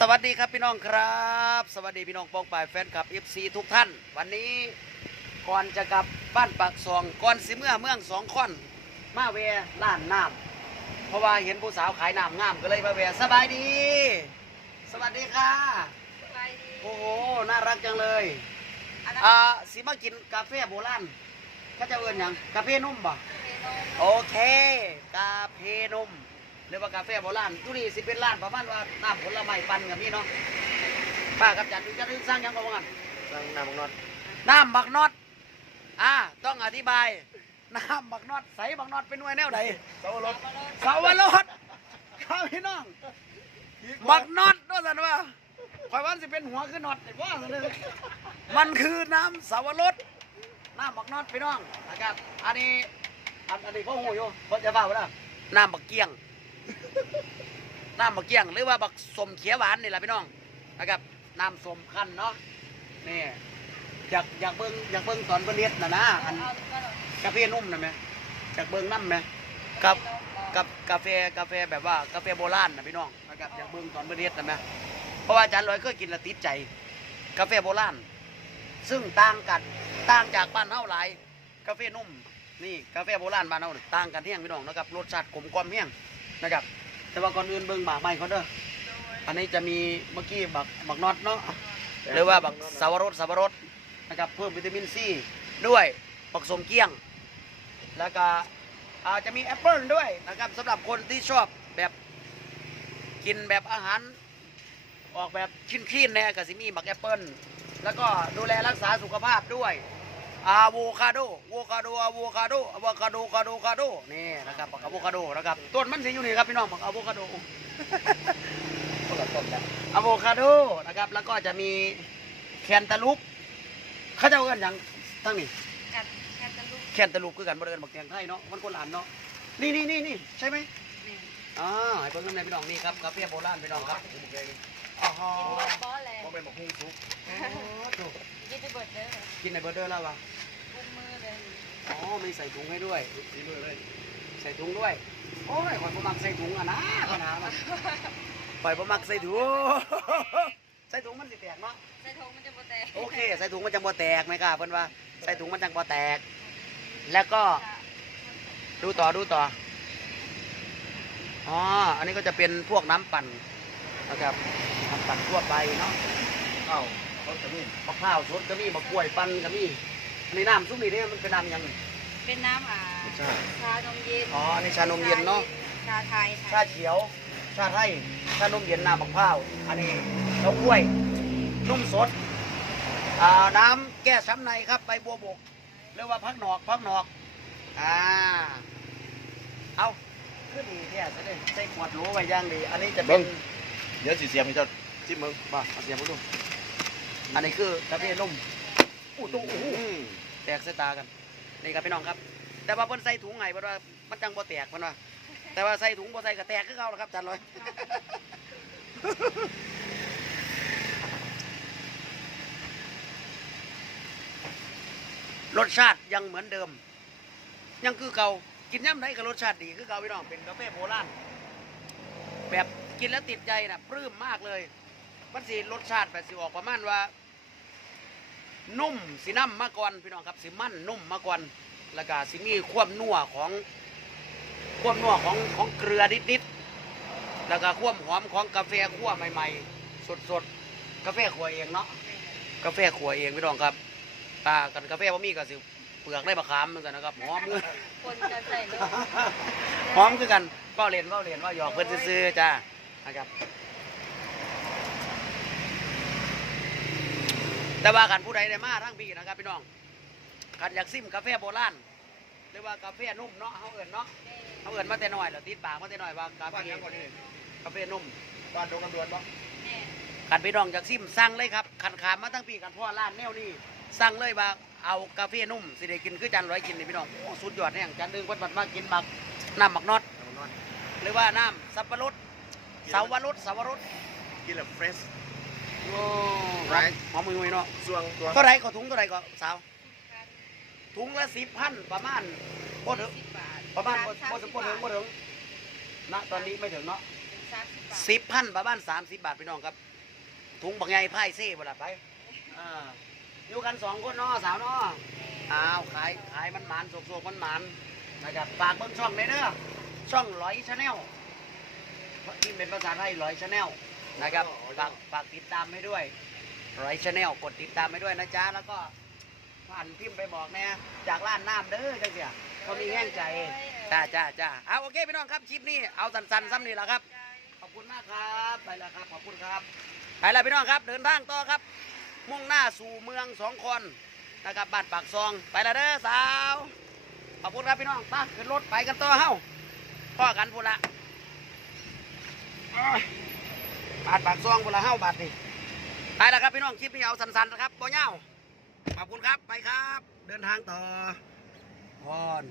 สวัสดีครับพี่น้องครับ สวัสดีพี่น้องปองปายแฟนคลับ FC ทุกท่าน วันนี้ก่อนจะกลับบ้านปากซองก่อนสิเมื่อเมืองสองค่อน มาเวล้านน้ำเพราะว่าเห็นผู้สาวขายน้ำงามก็เลยมาเวสบายดี สวัสดีค่ะไปดีโอ้โหน่ารักจังเลยอันนั้นอ่าสิมากินกาแฟโบราณเขาจะเอิ้นหยังกาแฟนุ่มบ่เมนูโอเค กาแฟนม หรือว่ากาแฟโบราณทุนี่สิเป็นร้านประมาณว่าน้ำผลไม้ปั่นกับนี่เนาะป้ากับจัดจะสร้างหยังก็ว่ากันสั่งน้ำบักนอดน้ำบักน็อตอ่าต้องอธิบายน้ำบักน็อตใส่บักน็อตเป็นหน่วยแนวใดเสารถสาวรสครับพี่น้องบักน็อตด้วยสันว่าคอยว่าสิเป็นหัวคือน็อตไอ้ว่าสันเลยมันคือน้ำสาวรสน้ำบักน็อตพี่น้องนะครับ อันนี้อันอันนี้พ่อหูอยู่พ่อจะว่าไว้แล้วน้ำบักเกี้ยง น้ำบักเกี้ยงหรือว่าบักสมเขียวหวานนี่แหละพี่น้องนะครับน้ำสมคั้นเนาะนี่อยากอยากเบิ้งอยากเบิ้งตอนเบิ้งเฮ็ดน่ะนะอันกาแฟนุ่มนะไหมอยากเบิ้งน้ำไหมกับกับกาแฟกาแฟแบบว่ากาแฟโบราณนะพี่น้องนะครับอยากเบิ้งตอนเบิ้งเฮ็ดนะไหมเพราะว่าอาจารย์ลอยเคยกินละติดใจ กาแฟโบราณซึ่งต่างกันต่างจากบ้านเฮาหลายกาแฟนุ่มนี่กาแฟโบราณบ้านเฮาต่างกันเที่ยงพี่น้องนะครับรสชาติกลมกล่อมเฮี้ยง นะครับ แต่ว่าก่อนอื่นเบิ่งหมากใหม่เขาเด้ออันนี้จะมีเมื่อกี้บักบักน็อตเนาะหรือว่าบักสาวรสสาวรสนะครับเพิ่มวิตามินซีด้วยบักสมเกี้ยง แล้วก็อาจจะมีแอปเปิลด้วยนะครับสำหรับคนที่ชอบแบบกินแบบอาหารออกแบบชิ้นๆเนี่ยก็สิมีบักแอปเปิลแล้วก็ดูแลรักษาสุขภาพด้วย อะโวคาโดอะโวคาโดอะโวคาโดอะโวคาโดคาโดคาโดนี่นะครับบักอะโวคาโดนะครับต้นมันสิอยู่นี่ครับพี่น้องบักอะโวคาโดคนละต้นกันอะโวคาโดนะครับแล้วก็จะมีแคนตาลูปเขาจะเอากันอย่างทั้งนี้กัดกัดตะลุกแคนตาลูปคือกันบริเวณบักแตงไทยเนาะมันคนละอันเนาะนี่นี่นี่นี่ใช่ไหมนี่อ่าไอ้เพิ่งน้ำในพี่น้องนี่ครับกาแฟโบราณพี่น้องครับ อ๋อกินเบิร์ดบอสเลยเพราะเป็นหมกหุ้งซุปถูกกินไปเบิร์ดเด้อกินในเบอร์เดอร์แล้ววะอุ้มมือเลยอ๋อมีใส่ถุงให้ด้วยสีมือเลยใส่ถุงด้วย โอ้ยข่อยบ่มักใส่ถุงอะนะปัญหามันข่อยบ่มักใส่ถุง ใส่ถุงมันสิแตกเนาะ ใส่ทงมันจะโบแตกโอเค ใส่ถุงมันจังบ่แตกไหมครับเพิ่นว่า ใส่ถุงมันจังบ่แตก แล้วก็ดูต่อดูต่อ อ๋อ อันนี้ก็จะเป็นพวกน้ำปั่นนะครับ น้ำปั่นทั่วไปเนาะข้าวรถกระมิ่นมะพร้าวสดก็มีมะกล้วยปั่นก็มีอันนี้น้ำซุปนี่เนี่ยมันเป็นน้ำหยังเป็นน้ำอ่าใช่ชานมเย็นอ๋ออันนี้ชานมเย็นเนาะชาไทยชาเขียว ชาไทยชานมเย็นน้ำมะพร้าวอันนี้เต้าห้วยนุ่มสดอ่าน้ำแก้ช้ำในครับใบบัวบกเรียกว่าพักหนอกพักหนอกอ่าเอาขึ้นดีแท้ซะเลยใส่ขวดโหลไว้อย่างดี อันนี้จะเป็นเดี๋ยวสีเสียมให้เจ้า จิ้มมึงบ้าเอาเสียบมาดูอันนี้คือกาแฟนุ่มอู้ตู้อู้หูอืมแตกใส่ตากันนี่ครับพี่น้องครับ แต่ว่าเพิ่นใส่ถุงไงเพิ่นว่ามันจังบ่แตกเพิ่นว่าแต่ว่าใส่ถุงบ่ใส่ก็แตกคือเก่าแล้วครับจันลอยรสชาติยังเหมือนเดิม ยังคือเก่ากินย่ำไหนก็รสชาติดีคือเก่าพี่น้องเป็นกาแฟโบราณแบบกินแล้วติดใจนะปลื้มมากเลย มันสิรสชาติแบบสิออกประมาณว่า นุ่มสีน้ำมาก่อนพี่น้องครับสีมันนุ่มมาก่อนแล้วก็สิมีความนัวของความนัวของของเกลือนิดๆแล้วก็ความหอมของกาแฟคั่วใหม่ๆ สดๆกาแฟขัวเองเนาะกาแฟขัวเองพี่น้องครับตากันกาแฟบ่มีก็สิเปลือกได้บะขามเหมือนกันนะครับหอมเลยคนจะใส่เลยหอมคือกันเว้าเล่นเว้าเล่นเว่าหยอกเพิ่นซื่อๆจ้านะครับ แต่ว่ากันผู้ใดได้มาทั้งปีนะครับพี่น้องกันอยากซิมกาแฟโบราณหรือว่ากาแฟนุ่มเนาะเขาเอิญเนาะเขาเอิญมาแต่น้อยแล้วติดปากมาแต่น้อยว่ากาแฟบ้านยังก่อนนี่กาแฟนุ่มบ้านโดนกันดวนปะแน่กันพี่น้องอยากซิมสั่งเลยครับขันขามมาทั้งปีกันพ่อร้านแนวนี้สั่งเลยว่าเอากาแฟนุ่มสิได้กินคือจันร้อยกินนี่พี่น้องโอ้สุดยอดแห่งจันดึงเพิ่นบัดมากินบักน้ำบักน็อตน้ำบักนอดหรือว่าน้ำสับปะรดเสาวรสเสาวรสกินแบบเฟรช โอ้ไรหอมมือเนาะส่วงตัวเท่าไหรก็ถุงเท่าไหรก็สาว ถุงละสิบพันประมาณบ่ถึงสิบบาทประมาณบ่สบ่ถึงบ่ถึงบ่ถึงณตอนนี้ไม่ถึงเนาะสสามสิบบาทสิบพันประมาณสามสิบบาทพี่น้องครับ ถุงบางใหญ่ไพ่เซ่บ่ละไปอ่าอยู่กันสองคนเนาะสาวเนาะอ้าวขายขายมันหมานโศกๆมันหมานนะครับฝากเบิ่งช่องในอยเด้อช่องร้อยชาแนลที่เป็นภาษาไทยร้อยชาแนล นะครับฝากฝากติดตามให้ด้วยไรชาแนลกดติดตามให้ด้วยนะจ๊ะแล้วก็ผ่านพิมพ์ไปบอกน่จากร้านน้ำเด้อจังเสียเขามีแห้งใจจ้าจ้าจ้าเอาโอเคพี่น้องครับคลิปนี้เอาสั้นๆซ้ำนี่แหละครับ ขอบคุณมากครับไปแล้วครับขอบคุณครับไปแล้วพี่น้องครับ เดินทางต่อครับ มุ่งหน้าสู่เมืองสองคนนะครับบ้านปากซองไปแล้วเด้อสาว ขอบคุณครับพี่น้องไปขึ้นรถไปกันต่อเฮ้าพ่อกันพูดละ บาทบานปากซองเวละห้าบาทนี่ไปแล้วครับพี่น้องคลิปนี้เอาสั้นๆนะครับบ่เงาขอบคุณครับไปครับ เดินทางต่อพอน